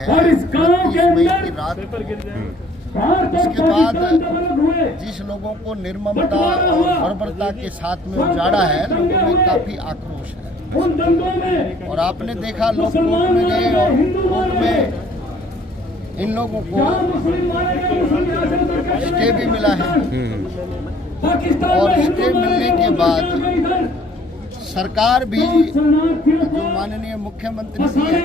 और इस गांव के अंदर की रात उसके बाद जिस लोगों को निर्ममता और बर्बरता के साथ में उजाड़ा है, लोगों में काफी आक्रोश है। और आपने देखा लोग कोर्ट में गए और कोर्ट में इन लोगों को स्टे भी मिला है। और स्टे मिलने के बाद सरकार भी जो माननीय मुख्यमंत्री जी हैं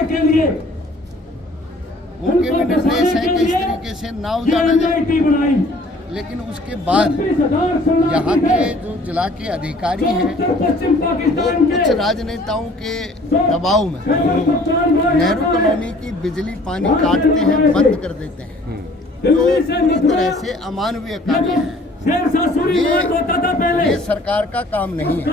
उनके भी निर्देश है कि इस तरीके से ना उजाड़ा जाए। लेकिन उसके बाद यहाँ के जो जिला के अधिकारी हैं वो कुछ राजनेताओं के दबाव में नेहरू कॉलोनी की बिजली पानी काटते हैं, बंद कर देते हैं, जो पूरी तरह से अमानवीय कार्य है। ये सरकार का काम नहीं है।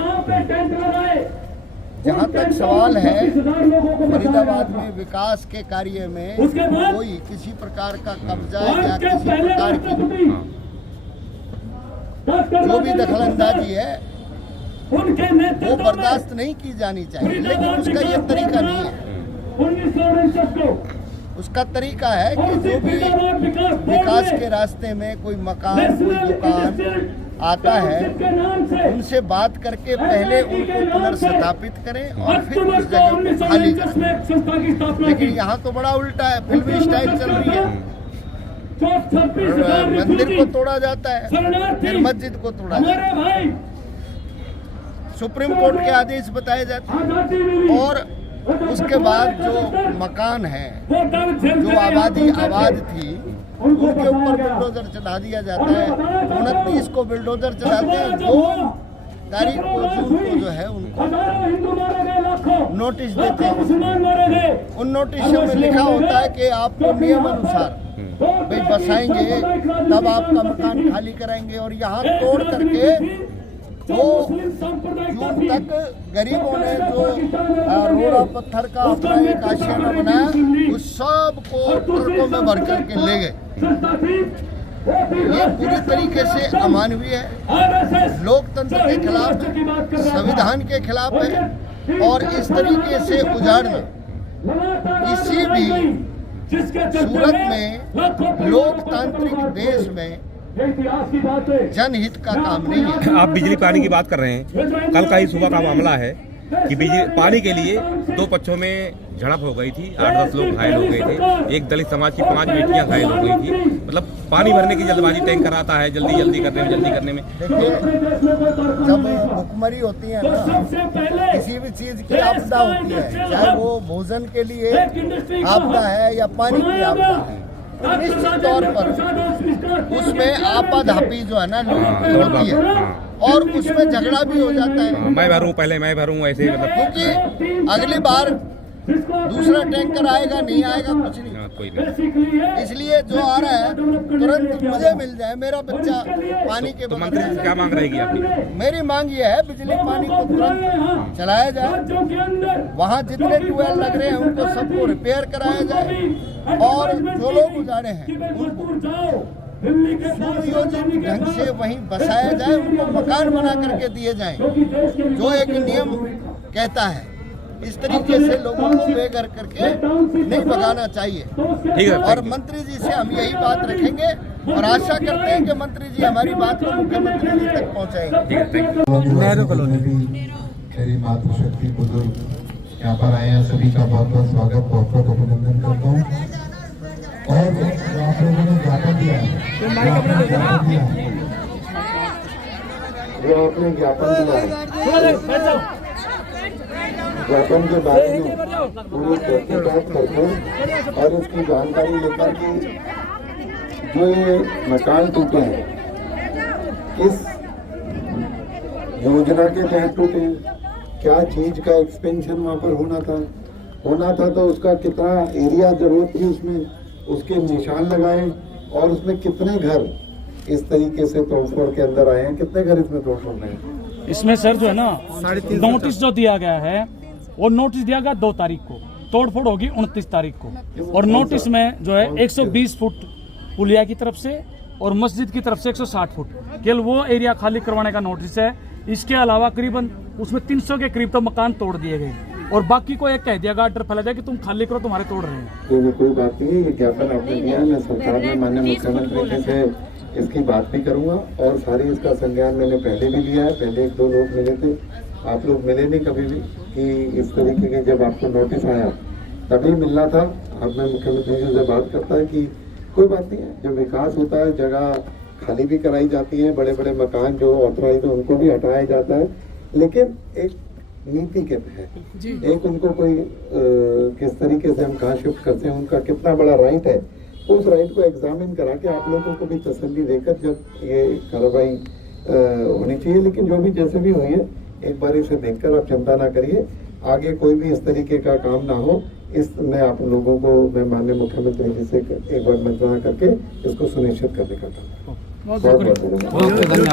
जहाँ तक सवाल है फरीदाबाद में विकास के कार्य में कोई किसी प्रकार का कब्जा या किसी प्रकार की जो भी दखलंदाजी है वो बर्दाश्त नहीं की जानी चाहिए। लेकिन उसका ये तरीका नहीं है। उसका तरीका है कि जो भी विकास के रास्ते में कोई मकान, कोई दुकान आता है उनसे बात करके पहले उनको पुनर्स्थापित करें और फिर उस जगह को खाली करें। लेकिन यहाँ तो बड़ा उल्टा है, फिल्मी स्टाइल चल रही है। मंदिर को तोड़ा जाता है, फिर मस्जिद को तोड़ा जाता है, सुप्रीम कोर्ट के आदेश बताए जाते हैं। और उसके बाद जो मकान है, जो आबादी आबाद थी, उनके ऊपर बुलडोजर चढ़ा दिया जाता है। 29 को बुलडोजर चढ़ाते हैं, 2 तारीख को जून को जो है उनको नोटिस देते हैं। उन नोटिसों में लिखा होता है कि आपको नियम अनुसार भाई बसाएंगे तब आपका मकान खाली कराएंगे। और यहाँ तोड़ करके 2 जून तक गरीबों ने जो रोड़ा पत्थर का अपना एक आशियाना बनाया उस सब को ट्रकों में भर करके ले गए। ये पूरी तरीके से अमानवीय है, लोकतंत्र के खिलाफ है, संविधान के खिलाफ है। और इस तरीके से उजाड़ना किसी भी सूरत में लोकतांत्रिक देश में जनहित का काम नहीं है। आप बिजली पानी की बात कर रहे हैं। कल का ही सुबह का मामला है कि बिजली पानी के लिए 2 पक्षों में झड़प हो गई थी, 8-10 लोग घायल हो गए थे। एक दलित समाज की 5 बेटियां घायल हो गई थी। मतलब पानी भरने की जल्दबाजी, टैंकर आता है जल्दी करने में। देखिए, जब भुखमरी होती है ना, किसी भी चीज की आपदा होती है, चाहे वो भोजन के लिए आपदा है या पानी की आपदा है, निश्चित तौर पर उसमें आपाधापी जो है ना लोगों की होती है और उसमें झगड़ा भी हो जाता है। मैं भरूं पहले, मैं भरूं ऐसे, मतलब क्योंकि अगली बार दूसरा टैंकर आएगा नहीं आएगा कुछ नहीं, कोई नहीं। इसलिए जो आ रहा है तुरंत मुझे मिल जाए, मेरा बच्चा पानी के। तो मंत्री से क्या मांग रहेगी आपकी? मेरी मांग ये है बिजली पानी को तुरंत चलाया जाए, वहाँ जितने ट्यूबवेल लग रहे हैं उनको सबको रिपेयर कराया जाए और जो लोग उजाड़े हैं उनको सुनियोजित ढंग से वहीं बसाया जाए, उनको मकान बना करके दिए जाएं जो एक नियम कहता है। इस तरीके से लोगों को बेघर करके नहीं भगाना चाहिए। ठीक है। और मंत्री जी से हम यही बात रखेंगे और आशा करते हैं कि मंत्री जी हमारी बात को मुख्यमंत्री जी तक पहुंचाएंगे। नेहरू कॉलोनी मेरी मातृशक्ति बुजुर्ग यहाँ पर आए हैं, सभी का बहुत बहुत स्वागत, बहुत बहुत अभिनंदन करता हूँ। और आप लोगों ने ज्ञापन दिया है, जो आपने ज्ञापन दिया है, ज्ञापन के बारे में पूरी तहकीकात करके और उसकी जानकारी लेकर के जो ये मकान टूटे हैं किस योजना के तहत टूटे, क्या चीज का एक्सपेंशन वहाँ पर होना था तो उसका कितना एरिया जरूरत थी, उसमें उसके निशान लगाए और उसमें कितने घर इस तरीके से तोड़फोड़ के अंदर आए हैं, कितने घर इसमें तोड़फोड़ में हैं। इसमें सर जो है ना नोटिस जो दिया गया है वो नोटिस दिया गया 2 तारीख को, तोड़फोड़ होगी 29 तारीख को। और नोटिस में जो है 120 फुट पुलिया की तरफ से और मस्जिद की तरफ से 160 फुट केवल वो एरिया खाली करवाने का नोटिस है। इसके अलावा करीबन उसमें 300 के करीब तो मकान तोड़ दिए गए और बाकी को एक कह दिया गार्डर फैला जाए कि तुम खाली करो, तुम्हारे तोड़ रहे हैं। ये कोई बात नहीं है, ये ज्ञापन आपने दिया है, मैं सरकार में माननीय मुख्यमंत्री जी से इसकी बात भी करूंगा और सारी इसका संज्ञान मैंने पहले भी लिया है। पहले 1-2 लोग मिले थे, आप लोग मिले नहीं कभी भी कि इस तरीके के जब आपको नोटिस आया तभी मिलना था। अब मैं मुख्यमंत्री जी से बात करता है कि कोई बात नहीं है, जब विकास होता है जगह खाली भी कराई जाती है, बड़े बड़े मकान जो ऑथराइज है उनको भी हटाया जाता है, लेकिन एक नीति के तहत एक उनको कोई किस तरीके से हम कहाँ शिफ्ट करते हैं, उनका कितना बड़ा राइट है, उस राइट को एग्जामिन करा के आप लोगों को भी तसल्ली देकर जब ये कार्रवाई होनी चाहिए। लेकिन जो भी जैसे भी हुई है एक बार इसे देखकर आप चिंता ना करिए, आगे कोई भी इस तरीके का काम ना हो, इसमें आप लोगों को मैं माननीय मुख्यमंत्री जी से एक बार मंत्रणा करके इसको सुनिश्चित करने का काम। बहुत बहुत धन्यवाद।